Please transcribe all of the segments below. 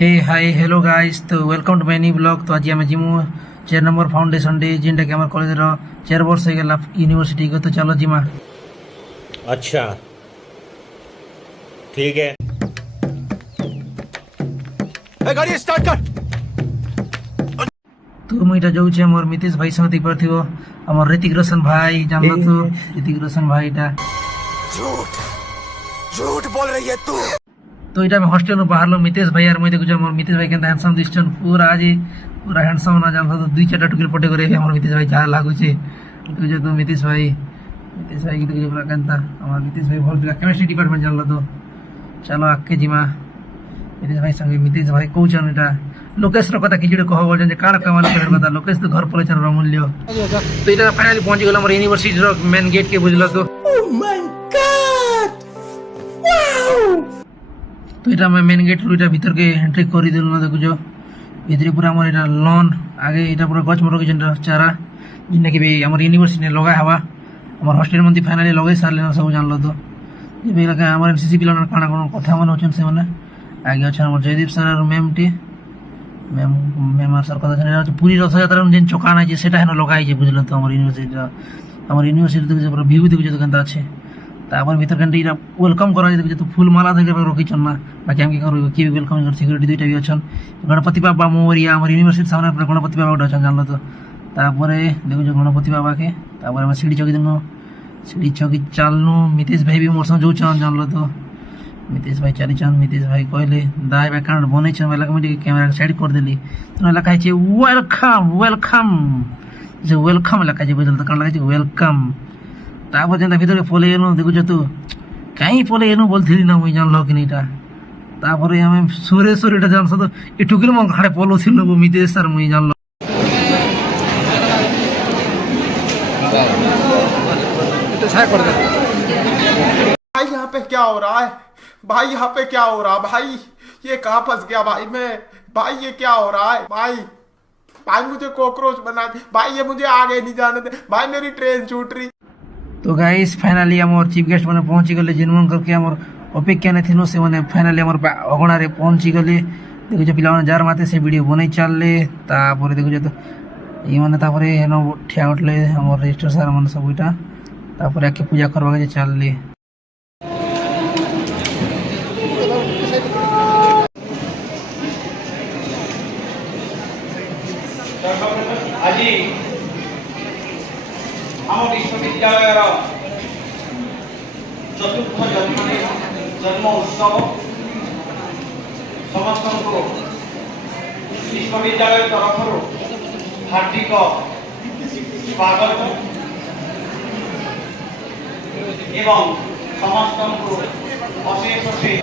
हे hi hello guys तो welcome to my new blog. तो आज आम जिमु 4 नंबर फाउंडेशन डे जिनटा कि आम कॉलेज 4 वर्ष हो गला यूनिवर्सिटी को। तो चलो जिमा। अच्छा ठीक है। गाड़ी स्टार्ट कर। तो मुझे जो मोर मितेश भाई संग देख पारथिबो हमर ऋतिक रोशन भाई जानलो। तो ऋतिक रोशन भाई टा झूठ झूठ बोल रही है तू। तो इटा में हॉस्टेल में बाहर लो मितेश भाई यार मुझे देखो मोर मितेश भाई केनता हैंडसम दिसछन पूरा आज पूरा हैंडसम ना जानलो। तो दुई चारटा टुकिल पटे करे हमर मितेश भाई जा लागु छे। तो मितेश भाई की तो पूरा केनता हमर मितेश भाई भल केमिस्ट्री डिपार्टमेंट जानलो। तो चलो आके जिमा मितेश भाई संगे। मितेश भाई कहउछन इटा लोकेश रो कथा किजड़े कह बोल जे काळ कमाल कर कथा लोकेश तो घर पले छन रमूल्य। तो इटा फाइनली पहुंच गेल हमर यूनिवर्सिटी रो मेन गेट के बुझलो। तो ओह माय गॉड वाओ। तो इटा मैं मेन गेट रुइटा भीतर के एंट्री करी देलु ना। देखो जो भीतर पूरा हमर इटा लॉन आगे इटा पूरा गछ मरो के चारा जिन्ना कि भी हमर यूनिवर्सिटी ने लगा हवा हमर हॉस्टेल मंदी फाइनली लगे सारले ना सब जानलो। तो ये भी लगा हमर एनसीसी पिला काना कोन कथा मन होचन से माने आगे अच्छा हमर जयदीप सर और मैम टी मैम सर कथा छन पूरी रथ यात्रा में जेन चोकाना जे सेटा हेन लगाई जे बुझलो। तो हमर यूनिवर्सिटी देखो पूरा व्यू देखो तो केनता আছে तापर भीतर कंटे इरा वेलकम करा जे तो फूल माला धरे रखी छन ना बाकी हम के करू की वेलकम कर सिक्योरिटी दुइटा भी अछन गणपति बाबा मोरिया हमर यूनिवर्सिटी सामने पूरा गणपति बाबा उठा छन जानलो। तो तापरे देखो जो गणपति बाबा के तापर हम सीढ़ी चौकी देनो सीढ़ी चौकी चालनु मितेश भाई भी मोर संग जो छन जानलो। तो मितेश भाई चाली छन मितेश भाई कहले दाई बैकग्राउंड बनै छन वाला कमिटी कैमरा साइड कर देली तो लखा छै वेलकम वेलकम जो वेलकम लखा छै बुझल। तो कन लखा छै वेलकम तापर जेंता भीतर के पले एनु देखु जो तू काई पले एनु बोलथिली ना मुई जानलो कि नीटा। तापर हम सुरेश्वर इटा जानसो। तो ए टुकिल मन खाड़े पलो थिल नो मितेश सर मुई जानलो। तो छाय कर दे भाई यहाँ पे क्या हो रहा है भाई। यहाँ पे क्या हो रहा है भाई। ये कहाँ फंस गया भाई मैं। भाई ये क्या हो रहा है भाई। भाई मुझे कॉकरोच बना दे भाई। ये मुझे आगे नहीं जाने दे भाई। मेरी ट्रेन छूट रही। तो गाइस फाइनली हमर चीफ गेस्ट माने पहुंची गले जिनमन करके हमर अपेक्षा ने थिनो से माने फाइनली हमर अगणा रे पहुंची गले। देखो जो पिला माने जार माते से वीडियो बनै चालले तापर देखो जो तो ई माने तापरे हेनो ठिया उठले हमर रजिस्टर सर माने सब इटा तापर आके पूजा करबा के चालले। आज आम विश्वविद्यालय चतुर्थ जन्म उत्सव समस्त विश्वविद्यालय तरफ हार्दिक स्वागत एवं समस्त अशेष अशेष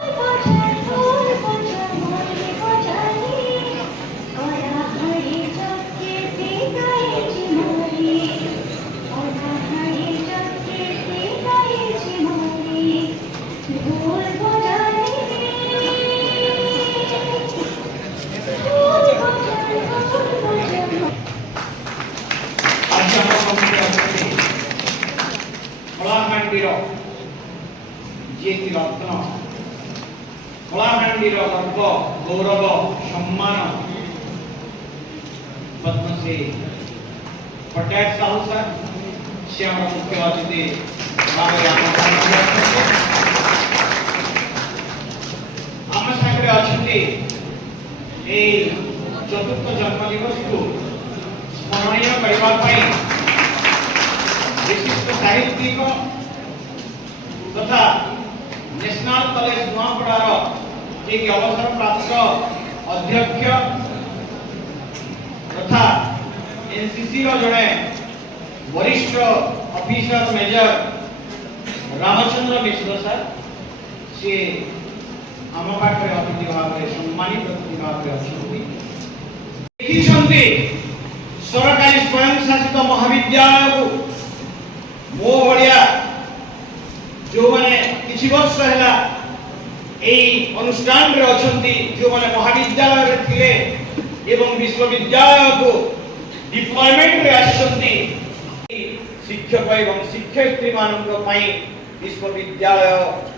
कलाहांडीर जी रत्न कलाहांडीर गर्व गौरव सम्मान पद्मश्री पटेल साहू सर से मुख्य अतिथि आम सागर अच्छा चतुर्थ जन्म दिवस को स्मरणीय करने विशिष्ट साहित्यिक तथा नेशनल कॉलेज नुआपड़ार एक अवसर प्राप्त अध्यक्ष तथा एनसीसी जड़े वरिष्ठ ऑफिसर मेजर रामचंद्र मिश्र सर से आम पाखे अतिथि भाव सम्मानित अतिथि भाव देखते सरकारी स्वयंशासित महाविद्यालय को मो भाया जो मैंने किसी वर्ष है अनुष्ठान रे अछंती जो मैंने महाविद्यालय रे थिले एवं विश्वविद्यालय को डिप्लॉयमेंट रे आछंती शिक्षक एवं शिक्षयित्री मानक पई विश्वविद्यालय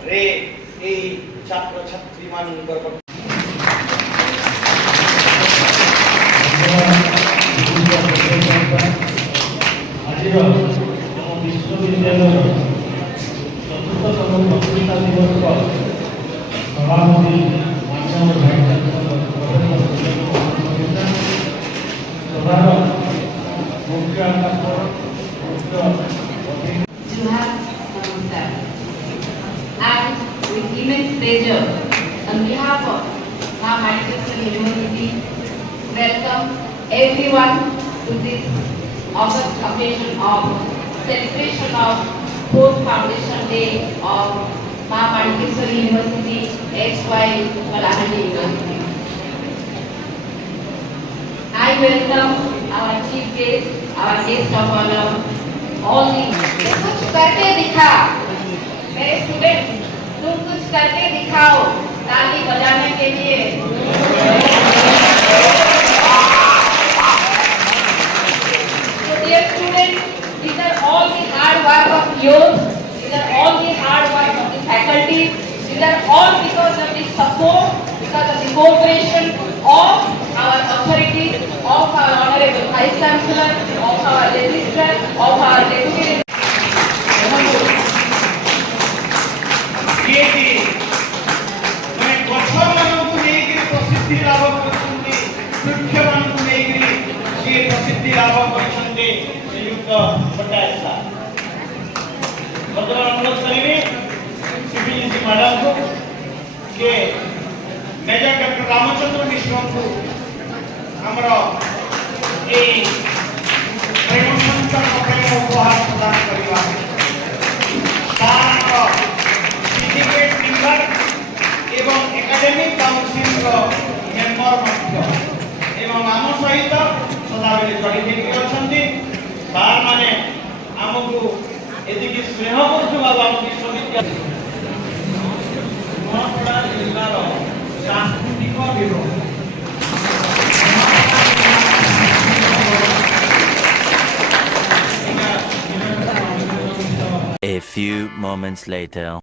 रे ए छात्र छात्री मानक ଆଜିର ଆମ ବିଶ୍ୱବିଦ୍ୟାଳୟର ଚତୁର୍ଥତମ ପ୍ରତିଷ୍ଠା ଦିବସର ସଭାପତି ମାନ୍ୟବର ସଭାର ମୁଖ୍ୟ ଆକାଶ ମୁଖ୍ୟ Juhar Namaskar. And with immense pleasure, on behalf of Maharashtra University, welcome everyone to this August occasion of celebration of 4th Foundation Day of Maharashtra University, XY Kalahandi University. I welcome our chief guest, our guest of honor, all these. कुछ करके दिखा मेरे students, तुम कुछ करके दिखाओ ताली बजाने के लिए। So dear students, these are all the hard work of yours, these are all the hard work of the faculty, these are all because of the support, because of the cooperation of our authorities, of our honorable Vice Chancellor, of our registrar, of our deputy. ଯିଏକି ମାନେ ଗଛମାନଙ୍କୁ ନେଇକରି ପ୍ରସିଦ୍ଧି ଲାଭ କରିଛନ୍ତି, ବୃକ୍ଷମାନଙ୍କୁ ନେଇକରି ଯିଏ ପ୍ରସିଦ୍ଧି ଲାଭ କରିଛନ୍ତି ଶ୍ରୀଯୁକ୍ତ ପଟ୍ଟନାୟକ ସାର୍। ବର୍ତ୍ତମାନ ଅନୁରୋଧ କରିବି ସିଭିଲିସି ମ୍ୟାଡାମକୁ ଯେ ମେଜର ଡକ୍ଟର ରାମଚନ୍ଦ୍ର ମିଶ୍ରଙ୍କୁ ଆମର এই ପ୍ରେମ ସନ୍ତରଣ ପ୍ରେମ ଉପହାର ପ୍ରଦାନ କରିବା। ତାର ସିଣ୍ଡିକେଟ୍ ମେମ୍ବର ଏବଂ ଏକାଡେମିକ୍ କାଉନସିଲର ମେମ୍ବର ମଧ୍ୟ ଏବଂ ଆମ ସହିତ ସଦାବେଳେ ଜଡ଼ିତ ହେଇକି ଅଛନ୍ତି। ସାର୍ମାନେ ଆମକୁ ଏତିକି ସ୍ନେହ କରୁଥିବାରୁ ଆମ ବିଶ୍ୱବିଦ୍ୟାଳୟ ନୂଆପଡ଼ା ଜିଲ୍ଲାର ସାଂସ୍କୃତିକ ବିଭାଗ A few moments later.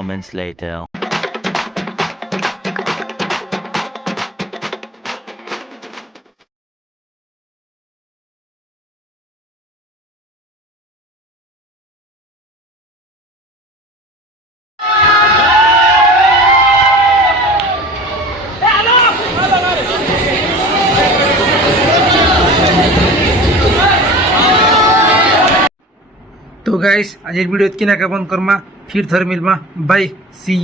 moments later. तो गाइस आज वीडियो इतनी ना बंद करमा फिर थर मिलमा बाय सी यू।